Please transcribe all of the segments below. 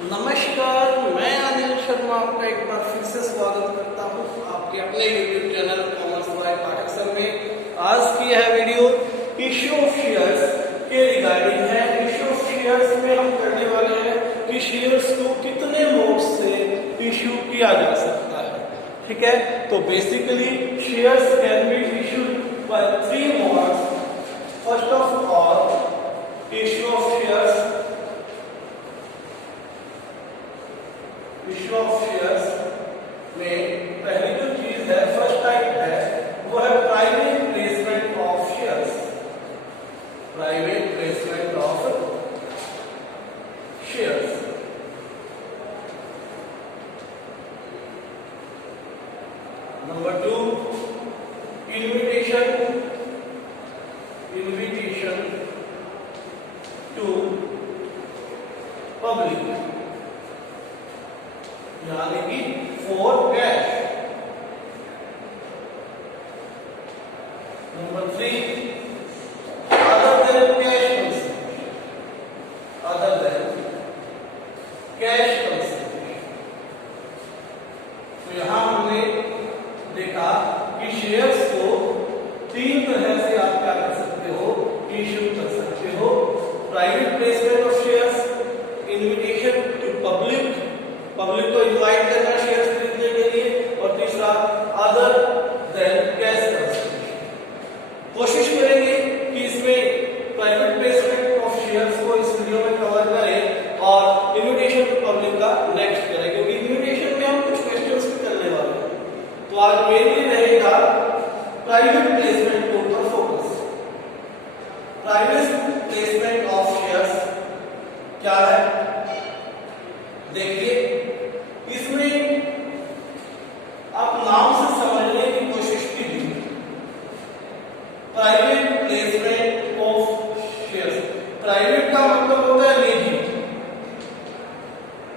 नमस्कार, मैं अनिल शर्मा आपका एक बार फिर से स्वागत करता हूं आपके अपने YouTube channel commerce by Pathak sir में। आज की यह वीडियो इश्यू ऑफ शेयर्स के रिगार्डिंग है। इश्यू ऑफ शेयर्स में हम करने वाले हैं कि शेयर्स को कितने मोड्स से इश्यू किया जा सकता है। ठीक है, तो basically shares can be issued by 3 modes. First of all, issue of shares में पहली जो चीज है, फर्स्ट टाइप है, वो है private placement of shares. Private placement of shares. Number 2, invitation to public, यानी कि for cash. Number 3, other than cash consideration. तो यहां हमने देखा कि शेयर्स को 3 तरह से आप क्या कर सकते हो, इश्यू कर सकते हो। Private placement of shares, invitation to public को इनवाइट करना शेयर्स खरीदने के लिए, और तीसरा अदर देन कैश कंसिडरेशन। कोशिश करेंगे कि इसमें प्राइवेट प्लेसमेंट ऑफ शेयर्स को इस वीडियो में कवर करें और इन्विटेशन टू पब्लिक का नेक्स्ट करें, क्योंकि इन्विटेशन में हम कुछ क्वेश्चंस भी करने वाले हैं। तो आज मेनली रहेगा प्राइवेट प्लेसमेंट के ऊपर focus. Private placement of shares क्या है, देखिए इसमें आप नाम से समझने की कोशिश कीजिए। Private placement of shares, private का मतलब होता है निजी,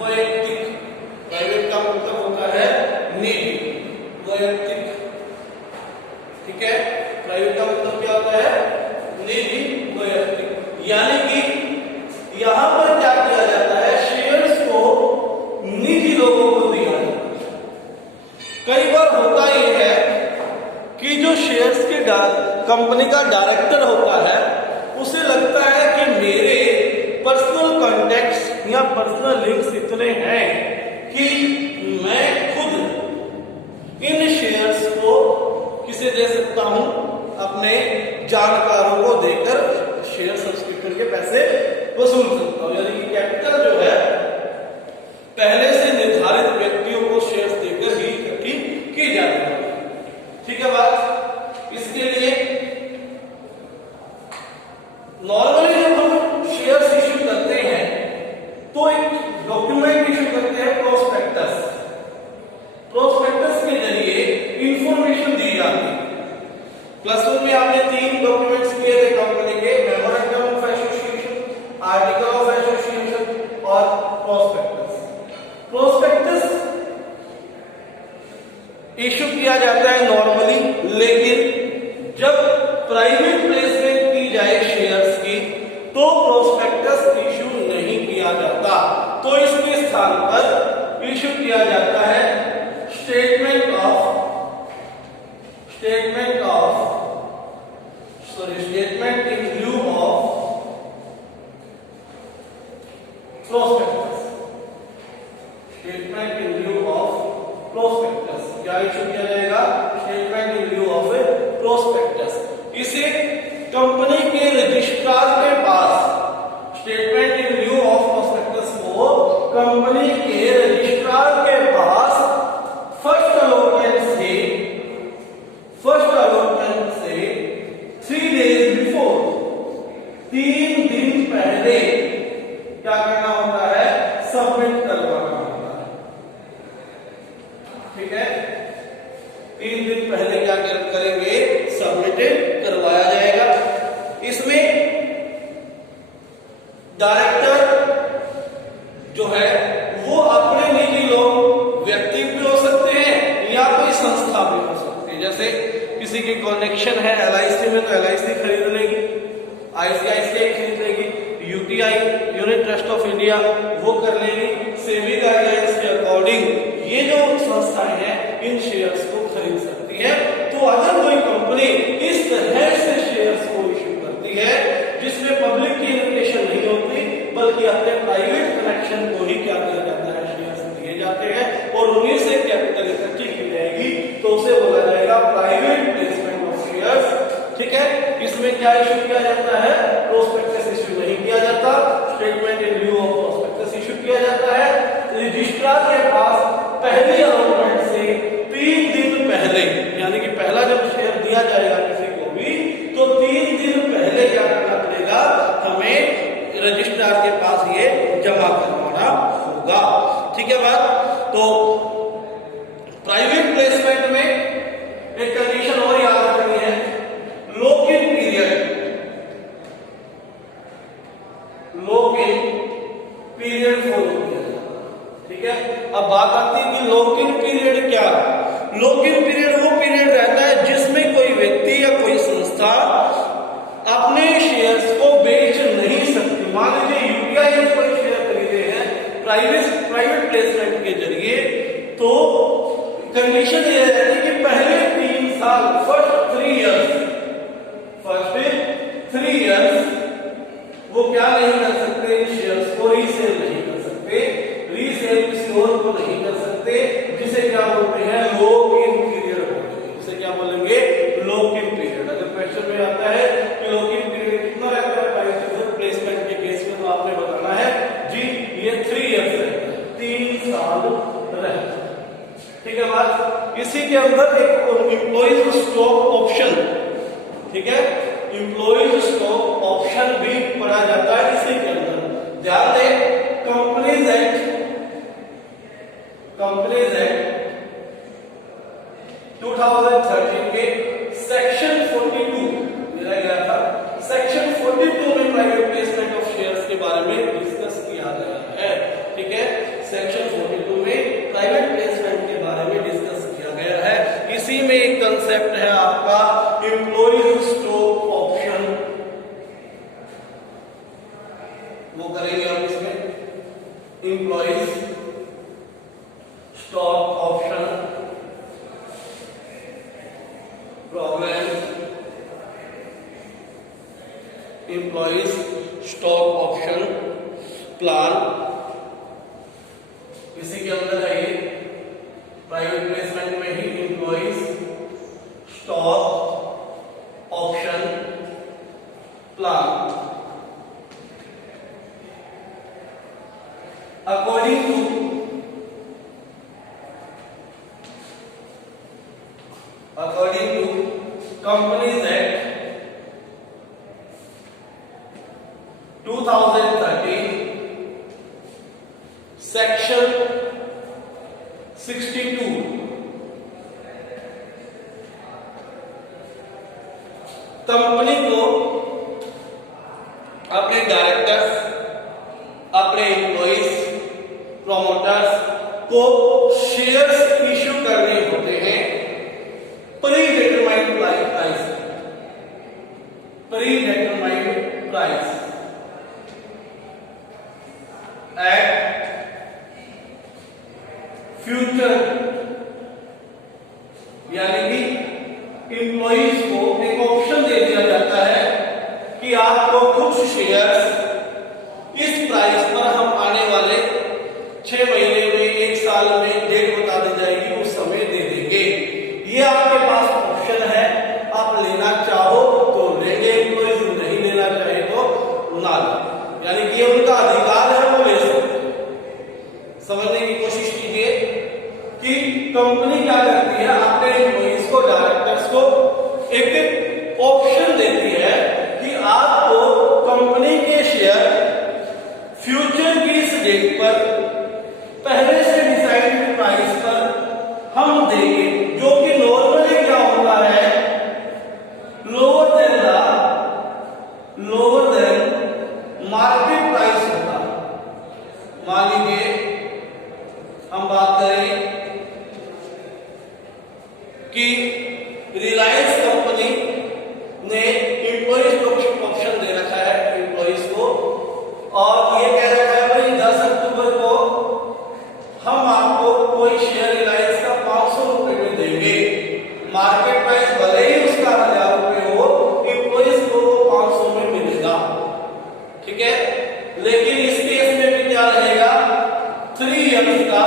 वैयक्तिक। प्राइवेट का मतलब होता है निजी, वैयक्तिक। ठीक है, प्राइवेट का मतलब क्या होता है, निजी, वैयक्तिक। यानी कि यहां पर क्या किया जाता है, शेयर्स को निजी लोगों को दिया जाता है। कई बार होता यह है कि जो शेयर्स के कंपनी का डायरेक्टर होता है, उसे लगता है कि मेरे पर्सनल कॉन्टैक्ट्स या पर्सनल लिंक्स इतने हैं कि मैं खुद इन शेयर्स को किसे दे सकता हूं, अपने जानकारों को देकर शेयर सब्सक्रिप्शन के पैसे वसूल सकता हूं। यानी कि कैपिटल जो है पहले से निर्धारित व्यक्तियों को शेयर्स देकर ही इकट्ठी की जाती है। ठीक है बात। इसके लिए नॉर्मली जब हम शेयर्स इश्यू करते हैं तो एक डॉक्यूमेंट इश्यू करते हैं, प्रोस्पेक्टस। प्रोस्पेक्टस के जरिए इंफॉर्मेशन दी जाती है। +1 में आपने 3 डॉक्यूमेंट्स किए थे कंपनी के, memorandum of association, article of association और प्रोस्पेक्टस। प्रोस्पेक्टस इश्यू किया जाता है नॉर्मली, लेकिन जब प्राइवेट प्लेसमेंट की जाए शेयर्स की तो प्रोस्पेक्टस इश्यू नहीं किया जाता। तो इसके स्थान पर इश्यू किया जाता है statement in view of prospectus. Statement in view of prospectus क्या इश्यू किया जाएगा, statement in view of prospectus. इसे कंपनी के रजिस्ट्रार के पास, statement in view of prospectus को कंपनी के रजिस्ट्रार के पास फर्स्ट अलॉटमेंट से 3 days बिफोर, 3 दिन पहले क्या करना होता है, सबमिट करवाना होता है। ठीक है, 3 दिन पहले क्या करेंगे, सबमिट करवाया जाएगा। इसमें डायरेक्टर जो है वो अपने निजी लोग, व्यक्ति भी हो सकते हैं या कोई संस्था भी हो सकती है। जैसे किसी की कनेक्शन है LIC में तो LIC खरीद लेगी, ICICI खरीद लेगी, UTI unit trust of India वो कर लेगी। सेबी गाइडलाइंस के अकॉर्डिंग ये जो संस्थाएं हैं इन शेयर्स को खरीद सकती है। तो अगर कोई कंपनी इस तरह से शेयर्स को इश्यू करती है जिसमें पब्लिक की इन्विटेशन नहीं होती बल्कि अपने प्राइवेट कनेक्शन को ही क्या किया जाता है, शेयर्स दिए जाते हैं और उन्हीं से कैपिटल इकट्ठी की जाएगी, तो उसे बोला जाएगा प्राइवेट प्लेसमेंट ऑफ शेयर्स। ठीक है, इसमें क्या इश्यू किया जाता है, प्रोस्पेक्टस इश्यू नहीं किया जाता, statement in lieu of prospectus issue किया जाता है। रजिस्ट्रार के पास पहली अलॉटमेंट से 3 दिन पहले, यानी कि पहला जब शेयर दिया जाएगा किसी को भी तो 3 दिन पहले क्या करना पड़ेगा, हमें रजिस्ट्रार के पास ये जमा करवाना होगा। ठीक है बात। तो प्राइवेट प्लेसमेंट में एक कंडीशन और याद रखनी है, lock in period. Lock in period follow किया जाता है। ठीक है, अब बात आती है कि लॉक इन पीरियड क्या। लॉक इन पीरियड वो पीरियड रहता है जिसमें कोई व्यक्ति या कोई संस्था अपने शेयर्स को बेच नहीं सकती। मान लीजिए यूटीआई ने कोई शेयर खरीदे हैं प्राइवेट प्लेसमेंट के जरिए, तो कंडीशन ये रहती है कि पहले 3 साल, फर्स्ट 3 इयर्स वो क्या नहीं कर सकते, शेयर्स को रीसेल नहीं कर सकते, रीसेल किसी और को नहीं कर सकते, जिसे क्या बोलते हैं, लॉक इन पीरियड बोलते हैं। जिसे क्या बोलेंगे, लॉक इन पीरियड। अगर क्वेश्चन में आता है कि लॉक इन पीरियड कितना रहता है प्राइवेट प्लेसमेंट के केस में, तो आपने बताना है जी ये 3 इयर्स रहता है, 3 साल रहता है। ठीक है बात। इसी के अंदर एक एम्प्लॉइज स्टॉक ऑप्शन, ठीक है, एम्प्लॉइज स्टॉक ऑप्शन भी पढ़ा जाता है इसी के अंदर। ध्यान दें, कंपनीज एक्ट 2013 के सेक्शन 42 मेरा गया था, सेक्शन 42 में प्राइवेट प्लेसमेंट ऑफ शेयर्स के बारे में डिस्कस किया गया है। ठीक है, सेक्शन 42 में प्राइवेट प्लेसमेंट के बारे में डिस्कस किया गया है। इसी में एक कंसेप्ट है आपका एम्प्लॉइज स्टॉक ऑप्शन, वो करेंगे हम इसमें। Employees stock option program, employees stock option plan, इसी के अंदर है ये प्राइवेट प्लेसमेंट में ही employees stock option plan. According to companies act 2013 section 62, company को अपने डायरेक्टर्स, अपने एम्प्लॉइज, प्रोमोटर्स को शेयर्स इश्यू करने होते हैं predetermined price, predetermined price at future, यानी कि एम्प्लॉइज को एक ऑप्शन दे दिया जाता है कि आपको कुछ शेयर्स इस प्राइस पर हम आने वाले 6 महीने में, 1 साल में, डेट बता दी जाएगी, उस समय दे देंगे। ये आपके पास ऑप्शन है, आप लेना चाहो तो लेंगे एम्प्लॉइज, नहीं लेना चाहे तो ना लें, यानी कि ये उनका अधिकार है, वो ले सकते हैं। समझने की कोशिश कीजिए कि कंपनी क्या करती है, अपने एम्प्लॉइज को, डायरेक्टर्स को एक ऑप्शन देती है कि आपको कंपनी के शेयर फ्यूचर की इस डेट पर पहले से डिसाइडेड प्राइस पर हम देंगे, जो कि नॉर्मली क्या होता है, लोअर देन मार्केट प्राइस होता है। मान लीजिए हम बात करें कि रिलायंस कंपनी ने एम्प्लॉइज को ऑप्शन दे रखा है एम्प्लॉइज को लेकिन इस केस में भी क्या रहेगा, 3 इयर्स का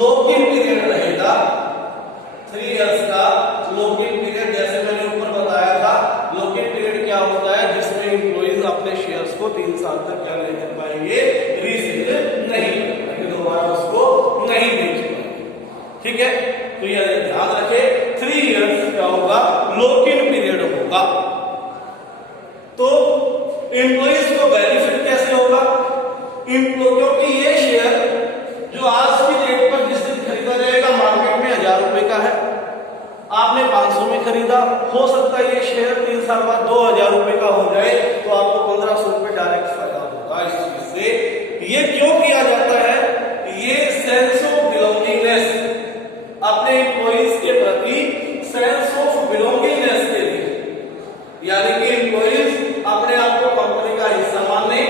लॉक-इन पीरियड रहेगा। 3 इयर्स का लॉक-इन पीरियड, जैसे मैंने ऊपर बताया था, लॉक-इन पीरियड क्या होता है, जिसमें एम्प्लॉइज अपने शेयर्स को 3 साल तक क्या नहीं कर पाएंगे, रीसेल नहीं कर पाएंगे, दोबारा उसको नहीं बेच पाएंगे। ठीक है, तो ये ध्यान रखें, 3 इयर्स क्या होगा, लॉक-इन पीरियड होगा। तो एम्प्लॉइज को बेनिफिट कैसे होगा, क्योंकि ये शेयर जो आज की डेट पर जिस दिन खरीदा जाएगा मार्केट में 1000 रुपए का है, आपने 500 में खरीदा, हो सकता है ये शेयर 3 साल बाद 2000 रुपए का हो जाए, तो आपको 1500 रुपए डायरेक्ट फायदा होगा इस चीज से। ये क्यों किया जाता है, ये सेंस ऑफ बिलोंगिंगनेस, अपने एम्प्लॉइज के प्रति सेंस ऑफ बिलोंगिंगनेस के लिए, यानी कि एम्प्लॉइज अपने आप को कंपनी का हिस्सा माने,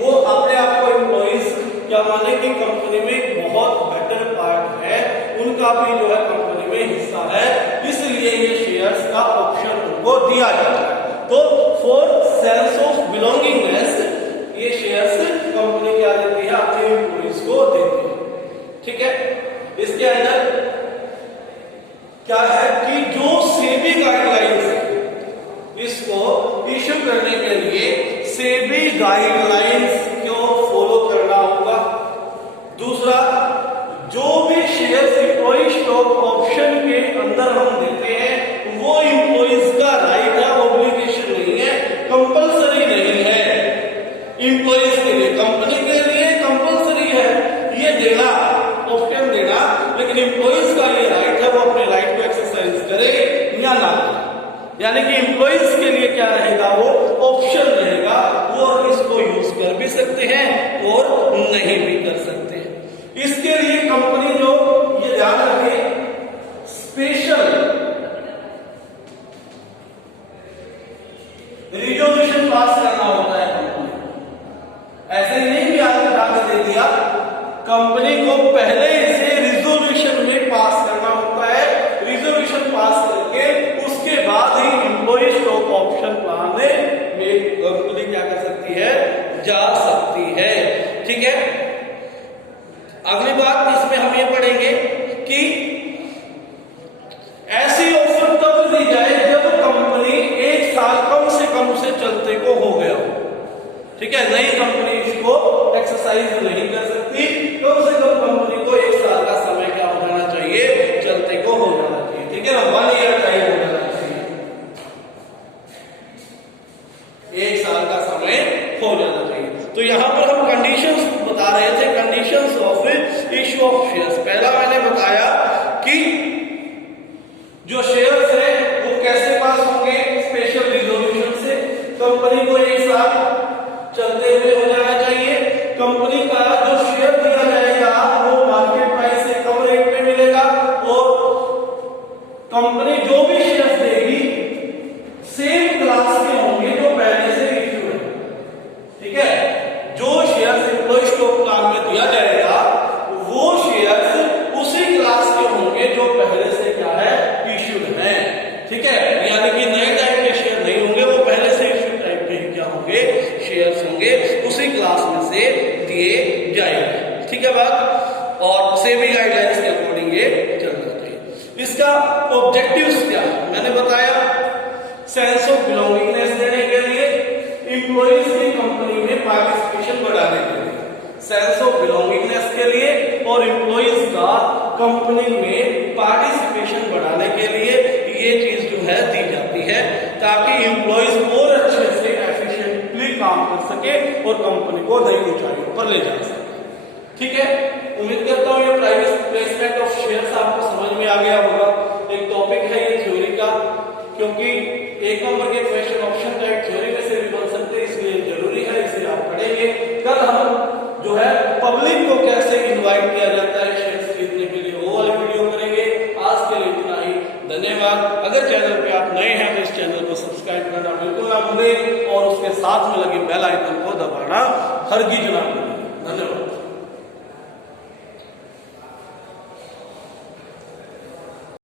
वो अपने आप को एम्प्लॉइज क्या माने कि कंपनी में एक बहुत बेटर पार्ट है, उनका भी जो है कंपनी में हिस्सा है, इसलिए ये शेयर्स का ऑप्शन उनको दिया जाता है। तो फॉर सेंस ऑफ बिलोंगिंगनेस ये शेयर्स कंपनी क्या देती है, अपने एम्प्लॉइज को देती है। ठीक है, इसके अंदर क्या है कि जो सेबी गाइडलाइंस है, इसको इश्यू करने के लिए सेबी गाइडलाइंस को फॉलो करना होगा। दूसरा, जो भी शेयर्स एम्प्लॉई स्टॉक ऑप्शन के अंदर हम देते हैं वो एम्प्लॉइज का राइट है, ऑब्लिगेशन नहीं है, कंपलसरी नहीं है। एम्प्लॉइज के लिए, कंपनी के लिए कंपलसरी है ये देना, ऑप्शन देना, लेकिन एम्प्लॉइज का ये राइट है, वो अपने राइट को एक्सरसाइज करे या ना करे। यानी कि एम्प्लॉइज के लिए क्या रहेगा, वो ऑप्शन रहेगा, वो इसको यूज कर भी सकते हैं और नहीं भी कर सकते हैं। इसके लिए कंपनी जो ये ध्यान रखे, स्पेशल रिजोल्यूशन पास करना होता है कंपनी, ऐसे नहीं कि आपने दावा दे दिया, कंपनी को पहले इसे रिजोल्यूशन में पास करना होता है। रिजोल्यूशन पास करके उसके बाद ही एम्प्लॉई स्टॉक ऑप्शन प्लान में कंपनी क्या कर सकती है, जा सकती है। ठीक है, अगली बात इसमें हम ये पढ़ेंगे कि ऐसी ऑफर तब दी जाए जब कंपनी 1 साल कम से चलते को हो गया हो। ठीक है, नई कंपनी इसको एक्सरसाइज नहीं कर सकती, कम से कम कंपनी को 1 साल का समय क्या हो जाना चाहिए, चलते को हो जाना चाहिए। ठीक है ना, 1 ईयर टाइम हो जाना चाहिए, 1 साल का समय हो जाना चाहिए। तो यहां पर हम कंडीशंस बता रहे थे, conditions of issue of shares. पहला मैंने बताया कि जो शेयर्स है वो कैसे पास होंगे, स्पेशल रिजोल्यूशन से। कंपनी को 1 साल चलते हुए हो जाना चाहिए। कंपनी का जो शेयर दिया जाएगा वो मार्केट प्राइस से कम रेट पे मिलेगा, और कंपनी जो भी शेयर्स देगी सेम क्लास के होंगे जो पहले से इश्यू है। ठीक है, जो शेयर्स एम्प्लॉई स्टॉक प्लान में दिया जाएगा वो शेयर्स उसी क्लास के होंगे जो पहले से क्या है, इश्यूड है। ठीक है, यानी कि नए टाइप के शेयर नहीं होंगे, वो पहले से इश्यूड टाइप के क्या होंगे, शेयर्स होंगे, उसी क्लास में से दिए जाएंगे। ठीक है बात, और सेबी गाइडलाइंस के अकॉर्डिंग ये चलना चाहिए। इसका ऑब्जेक्टिव्स क्या है, मैंने बताया, सेंस ऑफ बिलोंगिंगनेस देने के लिए, एम्प्लॉइज की कंपनी में पार्टिसिपेशन बढ़ाने के लिए, सेंस ऑफ बिलोंगिंगनेस के लिए, और एम्प्लॉइज का कंपनी में पार्टिसिपेशन बढ़ाने के लिए ये चीज जो है दी जाती है, ताकि एम्प्लॉइज और अच्छे से एफिशिएंटली काम कर सके और कंपनी को नई ऊंचाइयों पर ले जा सके। ठीक है, उम्मीद करता हूँ ये प्राइवेट प्लेसमेंट ऑफ शेयर्स आपको समझ में आ गया होगा। एक टॉपिक है ये थ्योरी का, क्योंकि 1 नंबर के क्वेश्चन ऑप्शन टाइप थ्योरी में से भी बन सकते हैं, इसलिए जरूरी है, इसे आप पढ़ेंगे। कल हम जो है पब्लिक को कैसे इनवाइट किया जाता है शेयर्स खरीदने के लिए, वो वाली वीडियो करेंगे। आज के लिए इतना ही, धन्यवाद। अगर चैनल पे आप नए हैं तो इस चैनल को सब्सक्राइब करना बिल्कुल ना भूलें, और उसके साथ में लगे बेल आइकन को दबाना हरगिज ना भूलें। धन्यवाद।